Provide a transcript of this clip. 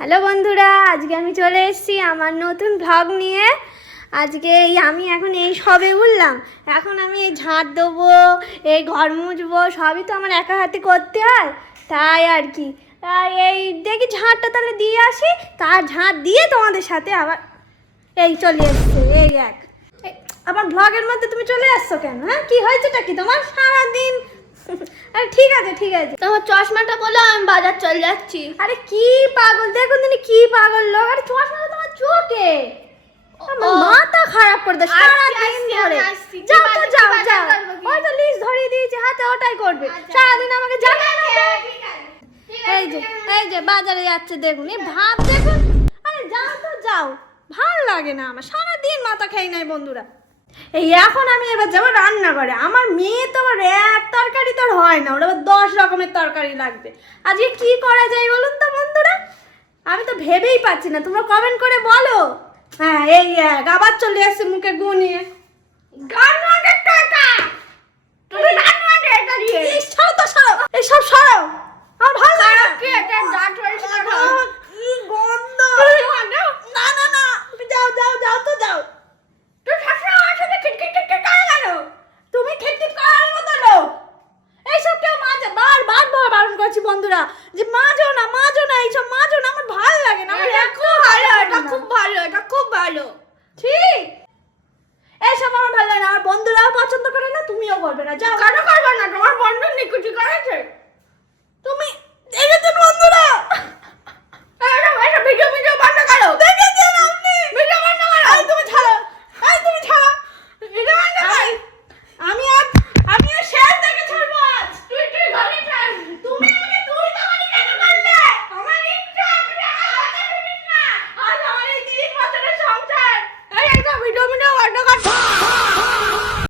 Hello বন্ধুরা, আজকে আমি চলে এসেছি আমার নতুন ব্লগ নিয়ে। আজকে আমি এখন এই সবে উঠলাম, এখন আমি এই ঝাঁট দেবো, এই ঘর মুছবো, সবই তো আমার একা হাতে করতে হয়, তাই আর কি। তাই এই দেখি ঝাঁটটা তাহলে দিয়ে আসি, তার ঝাঁট দিয়ে তোমাদের সাথে আবার এই চলে এসছে। এই আবার ব্লগের মধ্যে তুমি চলে আসছো কেন? হ্যাঁ, কি হয়েছেটা কি তোমার সারাদিন? আরে ঠিক আছে ঠিক আছে, তোমার চশমাটা বলো, আমি বাজার চলে যাচ্ছি। আরে কি পাগল, দেখুন তিনি কি পাগল লোক। আরে চশমাটা তোমার চোখে, আমার মাথা খারাপ করে দেয় সারাদিন ধরে। যাও তো যাও যাও, ওই তো লিস্ট ধরিয়ে দিয়েছি হাতে, ওটাই করবে সারাদিন আমাকে জানে না। এই যে বাজারে যাচ্ছে দেখুন, এই ভাব দেখুন। আরে যাও তো যাও, ভালো লাগে না আমার, সারাদিন মাথা খেয়ে নাই বন্ধুরা। এই এখন আমি এবার যাবো রান্নাঘরে। আমার মেয়ে তো আবার এক তরকারি তোর হয় না, ওর আবার 10 রকমের তরকারি লাগবে। আজকে কি করা যায় বলুন তো বন্ধুরা, আমি তো ভেবেই পাচ্ছি না, তোমরা কমেন্ট করে বলো। হ্যাঁ এই আবার চলে আসছে মুখে গু নিয়ে। সরো তো সরো, এই সব সরো, আমার ভালো লাগে না।